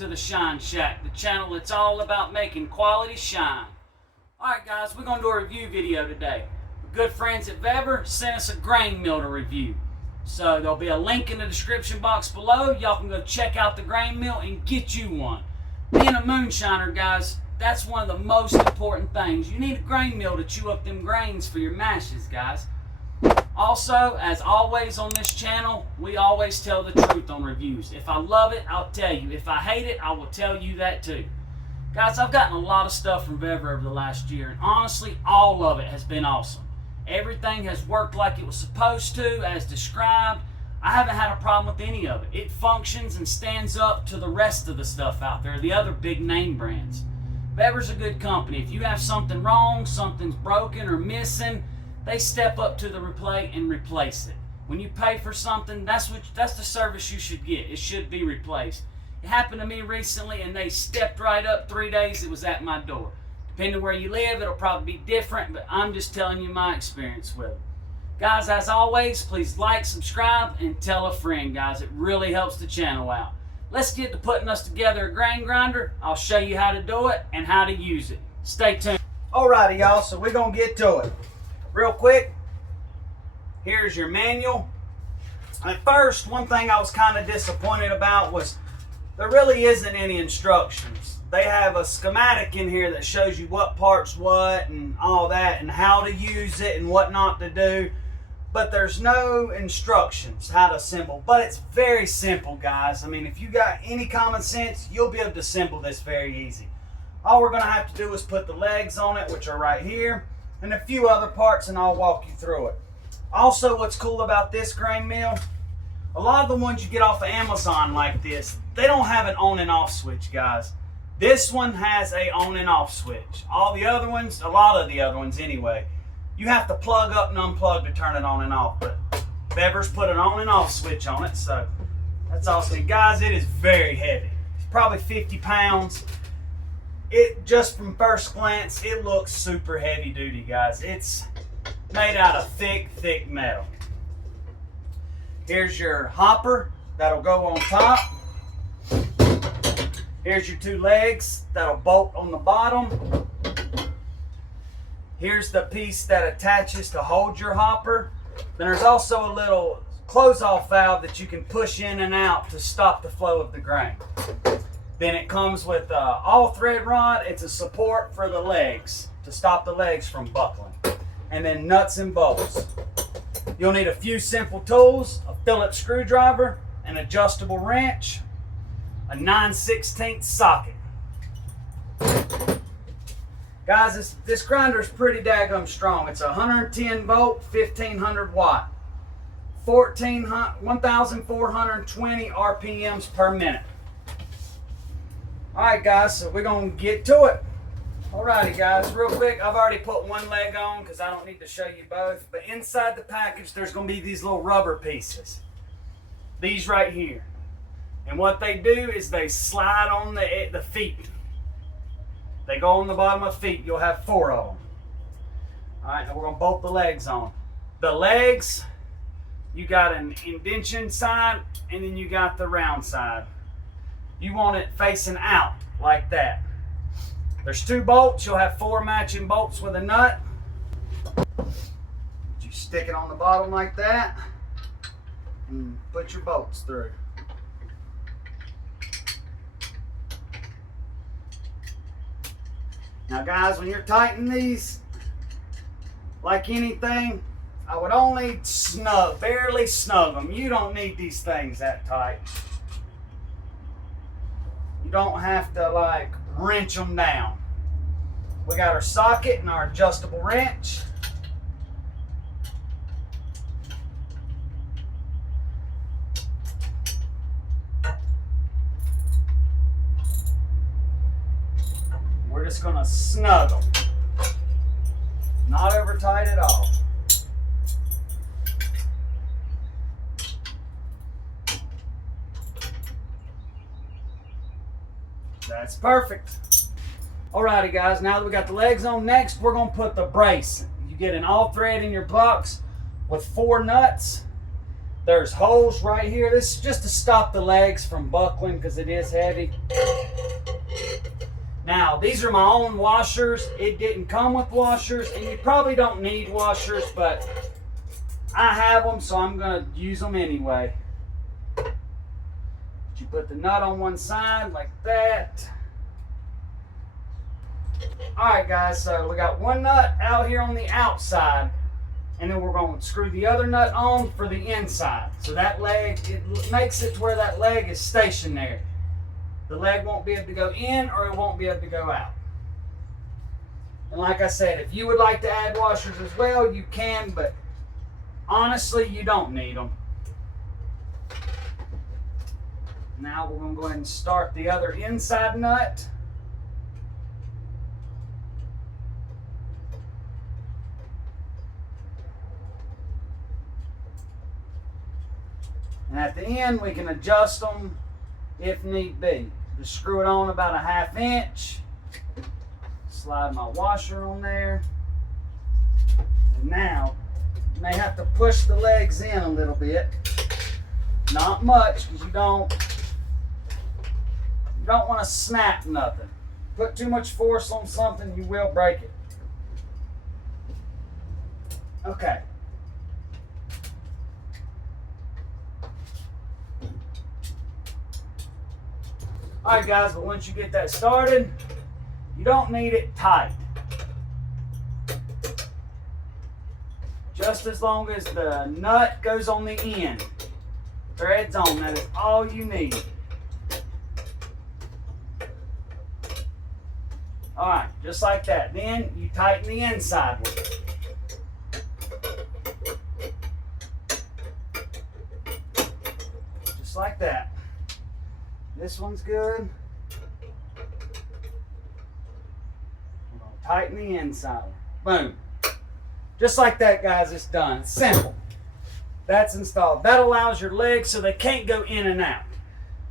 to the Shine Shack, the channel that's all about making quality shine. Alright guys, we're going to do a review video today. Our good friends at Vevor sent us a grain mill to review. So there'll be a link in the description box below. Y'all can go check out the grain mill and get you one. Being a moonshiner, guys, that's one of the most important things. You need a grain mill to chew up them grains for your mashes, guys. Also, as always on this channel, we always tell the truth on reviews. If I love it, I'll tell you. If I hate it, I will tell you that too. Guys, I've gotten a lot of stuff from Vevor over the last year, and honestly, all of it has been awesome. Everything has worked like it was supposed to, as described. I haven't had a problem with any of it. It functions and stands up to the rest of the stuff out there, the other big name brands. Vevor's a good company. If you have something wrong, something's broken or missing, they step up to the plate and replace it. When you pay for something, that's the service you should get. It should be replaced. It happened to me recently, and they stepped right up. 3 days, it was at my door. Depending where you live, it'll probably be different, but I'm just telling you my experience with it. Guys, as always, please like, subscribe, and tell a friend, guys. It really helps the channel out. Let's get to putting us together a grain grinder. I'll show you how to do it and how to use it. Stay tuned. Alrighty, y'all, so we're going to get to it. Real quick, here's your manual. At first, one thing I was kind of disappointed about was there really isn't any instructions. They have a schematic in here that shows you what part's what and all that and how to use it and what not to do. But there's no instructions how to assemble. But it's very simple, guys. I mean, if you got any common sense, you'll be able to assemble this very easy. All we're going to have to do is put the legs on it, which are right here, and a few other parts, and I'll walk you through it. Also, what's cool about this grain mill, a lot of the ones you get off of Amazon like this, they don't have an on and off switch, guys. This one has a on and off switch. All the other ones, a lot of the other ones anyway, you have to plug up and unplug to turn it on and off. But Vevor's put an on and off switch on it, so that's awesome. And guys, it is very heavy. It's probably 50 pounds. It, just from first glance, it looks super heavy duty, guys. It's made out of thick metal. Here's your hopper that'll go on top. Here's your two legs that'll bolt on the bottom. Here's the piece that attaches to hold your hopper. Then there's also a little close-off valve that you can push in and out to stop the flow of the grain. Then it comes with all thread rod. It's a support for the legs to stop the legs from buckling. And then nuts and bolts. You'll need a few simple tools, a Phillips screwdriver, an adjustable wrench, a 9/16 socket. Guys, this grinder is pretty daggum strong. It's 110 volt, 1500 watt, 1,420 RPMs per minute. Alright guys, so we're going to get to it. Alrighty guys, real quick, I've already put one leg on because I don't need to show you both. But inside the package, there's going to be these little rubber pieces. These right here. And what they do is they slide on the feet. They go on the bottom of the feet. You'll have 4 of them. Alright, now we're going to bolt the legs on. The legs, you got an indention side and then you got the round side. You want it facing out like that. There's 2 bolts. You'll have 4 matching bolts with a nut. You stick it on the bottom like that and put your bolts through. Now guys, when you're tightening these, like anything, I would only barely snug them. You don't need these things that tight. You don't have to like wrench them down. We got our socket and our adjustable wrench. We're just going to snug them. Not over tight at all. That's perfect. Alrighty guys, now that we got the legs on, next we're going to put the brace. You get an all thread in your box with 4 nuts There's holes right here. This is just to stop the legs from buckling because it is heavy. Now, these are my own washers. It didn't come with washers, and you probably don't need washers, but I have them, so I'm going to use them anyway. You put the nut on one side like that. Alright guys, so we got one nut out here on the outside, and then we're going to screw the other nut on for the inside. So that leg, it makes it to where that leg is stationary. The leg won't be able to go in or it won't be able to go out. And like I said, if you would like to add washers as well, you can, but honestly, you don't need them. Now we're going to go ahead and start the other inside nut. And at the end, we can adjust them if need be. Just screw it on about a 1/2 inch. Slide my washer on there. And now, you may have to push the legs in a little bit. Not much, because you don't want to snap nothing. Put too much force on something, you will break it. Okay. Alright guys, but once you get that started, you don't need it tight. Just as long as the nut goes on the end. Threads on, that is all you need. Alright, just like that. Then you tighten the inside one. Just like that. This one's good. We're going to tighten the inside. Boom. Just like that, guys, it's done. It's simple. That's installed. That allows your legs so they can't go in and out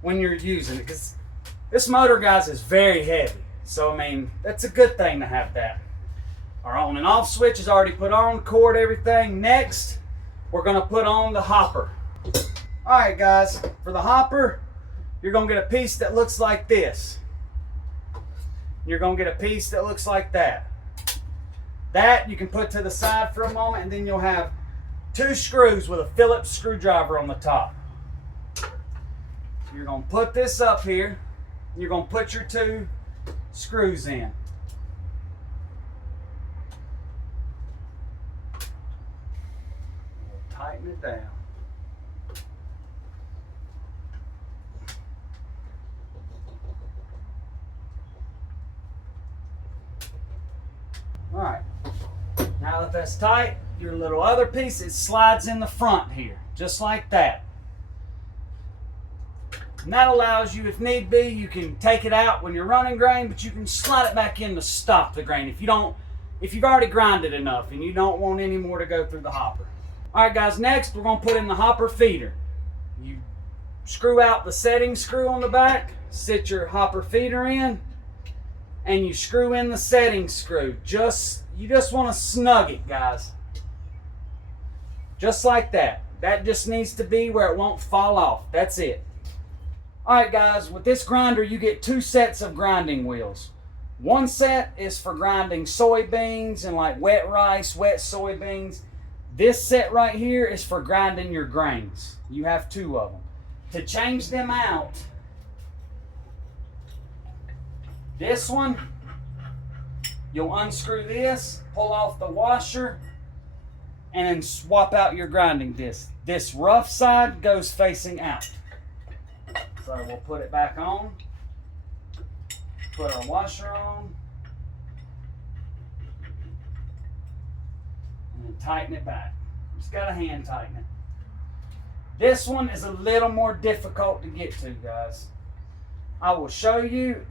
when you're using it. Because this motor, guys, is very heavy. So, I mean, that's a good thing to have that. Our on and off switch is already put on, cord, everything. Next, we're going to put on the hopper. Alright, guys, for the hopper, you're going to get a piece that looks like this. You're going to get a piece that looks like that. That you can put to the side for a moment, and then you'll have 2 screws with a Phillips screwdriver on the top. You're going to put this up here. You're going to put your 2 screws in. We'll tighten it down. Alright, now that that's tight, your little other piece, it slides in the front here, just like that. And that allows you, if need be, you can take it out when you're running grain, but you can slide it back in to stop the grain if you've already grinded enough and you don't want any more to go through the hopper. Alright guys, next we're going to put in the hopper feeder. You screw out the setting screw on the back, sit your hopper feeder in, and you screw in the setting screw. You just want to snug it, guys. Just like that. That just needs to be where it won't fall off. That's it. Alright guys, with this grinder you get 2 sets of grinding wheels. One set is for grinding soybeans and like wet rice, wet soybeans. This set right here is for grinding your grains. You have 2 of them. To change them out, this one, you'll unscrew this, pull off the washer, and then swap out your grinding disc. This rough side goes facing out. So we'll put it back on, put our washer on, and then tighten it back. Just got to hand tighten it. This one is a little more difficult to get to, guys. I will show you.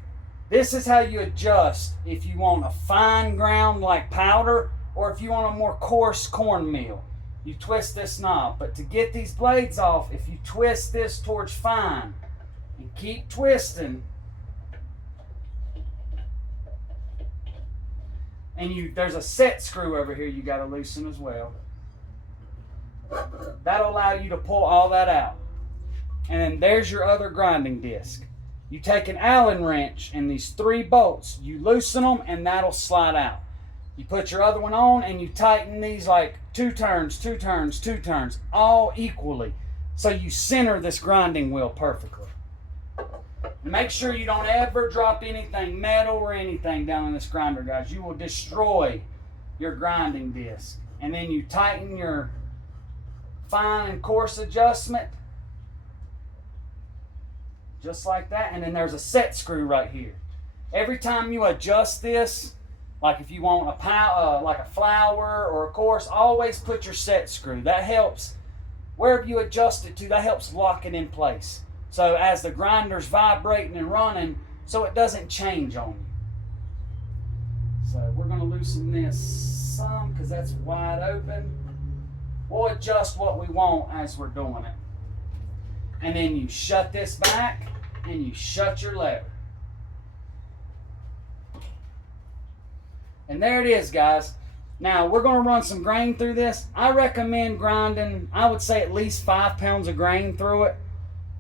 This is how you adjust if you want a fine ground like powder or if you want a more coarse cornmeal. You twist this knob. But to get these blades off, if you twist this towards fine and keep twisting, and there's a set screw over here you got to loosen as well. That'll allow you to pull all that out. And then there's your other grinding disc. You take an Allen wrench and these 3 bolts, you loosen them and that'll slide out. You put your other one on and you tighten these like 2 turns, 2 turns, 2 turns, all equally. So you center this grinding wheel perfectly. And make sure you don't ever drop anything metal or anything down in this grinder, guys. You will destroy your grinding disc. And then you tighten your fine and coarse adjustment just like that. And then there's a set screw right here. Every time you adjust this, like if you want like a flour or a coarse, always put your set screw. That helps wherever you adjust it to, that helps lock it in place. So as the grinder's vibrating and running, so it doesn't change on you. So we're going to loosen this some because that's wide open. We'll adjust what we want as we're doing it. And then you shut this back and you shut your lever. And there it is, guys. Now we're going to run some grain through this. I recommend grinding, I would say at least 5 pounds of grain through it.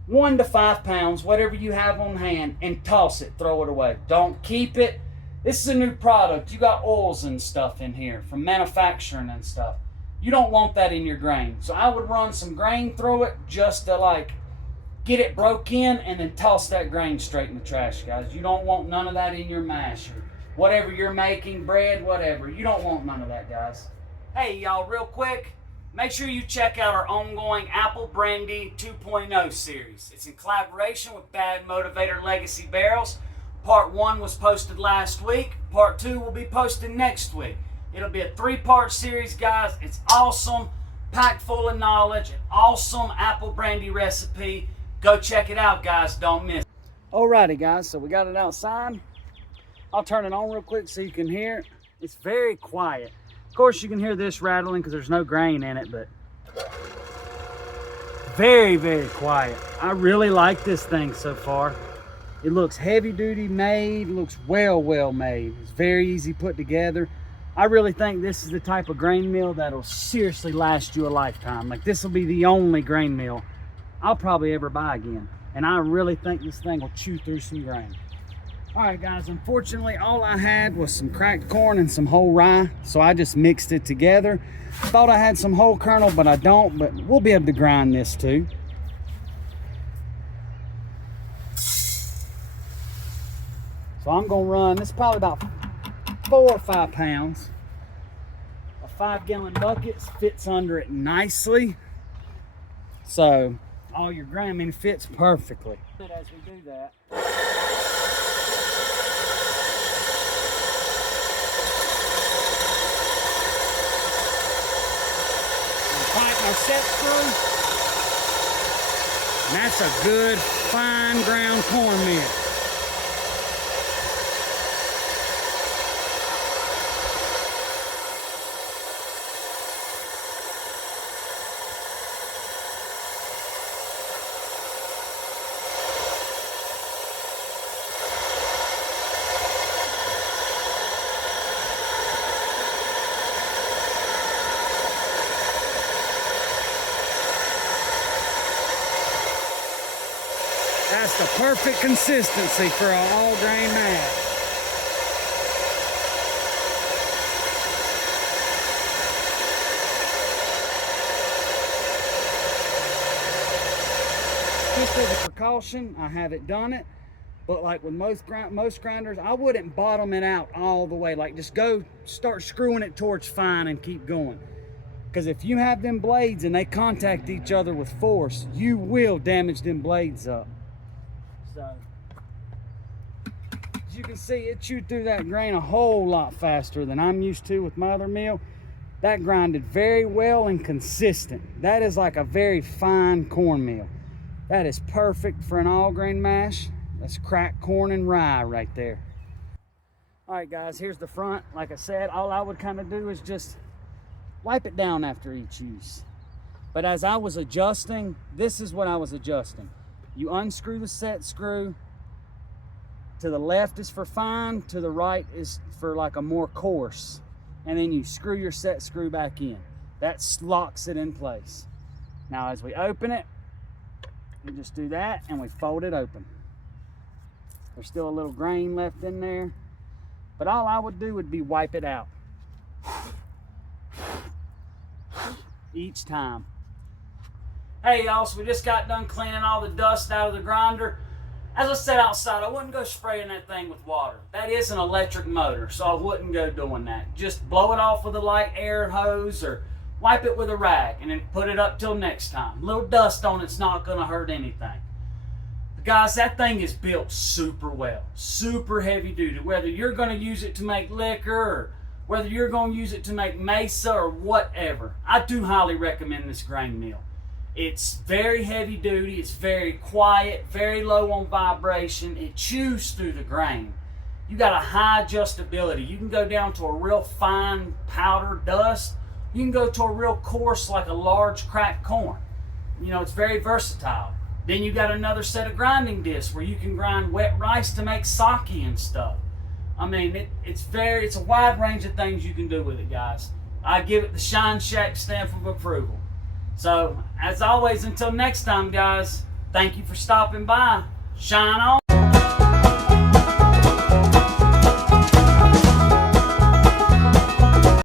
1 to 5 pounds, whatever you have on hand, and toss it, throw it away. Don't keep it. This is a new product. You got oils and stuff in here from manufacturing and stuff. You don't want that in your grain. So I would run some grain through it just to like get it broke in and then toss that grain straight in the trash, guys. You don't want none of that in your mash or whatever you're making, bread, whatever. You don't want none of that, guys. Hey, y'all, real quick. Make sure you check out our ongoing Apple Brandy 2.0 series. It's in collaboration with Badmotivator Legacy Barrels. Part 1 was posted last week. Part 2 will be posted next week. It'll be a 3-part series, guys. It's awesome, packed full of knowledge, an awesome apple brandy recipe. Go check it out, guys. Don't miss it. Alrighty, guys. So we got it outside. I'll turn it on real quick so you can hear it. It's very quiet. Of course, you can hear this rattling because there's no grain in it, but very, very quiet. I really like this thing so far. It looks heavy duty made, looks well made. It's very easy put together. I really think this is the type of grain mill that'll seriously last you a lifetime. Like this will be the only grain mill I'll probably ever buy again. And I really think this thing will chew through some grain. All right, guys, unfortunately, all I had was some cracked corn and some whole rye, so I just mixed it together. Thought I had some whole kernel, but I don't, but we'll be able to grind this too. So I'm gonna run, this is probably about 4 or 5 pounds. A 5-gallon bucket fits under it nicely. So all your grain, I mean, it fits perfectly. As we do that, tighten our set screw. And that's a good fine ground cornmeal. That's the perfect consistency for an all grain mash. Just as a precaution, I haven't done it, but like with most grinders, I wouldn't bottom it out all the way. Like just go start screwing it towards fine and keep going. Because if you have them blades and they contact each other with force, you will damage them blades up. So, as you can see, it chewed through that grain a whole lot faster than I'm used to with my other mill. That grinded very well and consistent. That is like a very fine cornmeal. That is perfect for an all grain mash. That's cracked corn and rye right there. All right, guys, here's the front. Like I said, all I would kind of do is just wipe it down after each use. But as I was adjusting, this is what I was adjusting. You unscrew the set screw. To the left is for fine, to the right is for like a more coarse. And then you screw your set screw back in. That locks it in place. Now as we open it, we just do that and we fold it open. There's still a little grain left in there, but all I would do would be wipe it out each time. Hey y'all, so we just got done cleaning all the dust out of the grinder. As I said outside, I wouldn't go spraying that thing with water. That is an electric motor, so I wouldn't go doing that. Just blow it off with a light air hose or wipe it with a rag and then put it up till next time. A little dust on it's not going to hurt anything. But guys, that thing is built super well, super heavy duty. Whether you're going to use it to make liquor or whether you're going to use it to make mesa or whatever, I do highly recommend this grain mill. It's very heavy duty, it's very quiet, very low on vibration. It chews through the grain. You got a high adjustability. You can go down to a real fine powder dust. You can go to a real coarse, like a large cracked corn. You know, it's very versatile. Then you got another set of grinding discs where you can grind wet rice to make sake and stuff. I mean, it's a wide range of things you can do with it, guys. I give it the Shine Shack stamp of approval. So, as always, until next time, guys, thank you for stopping by. Shine on.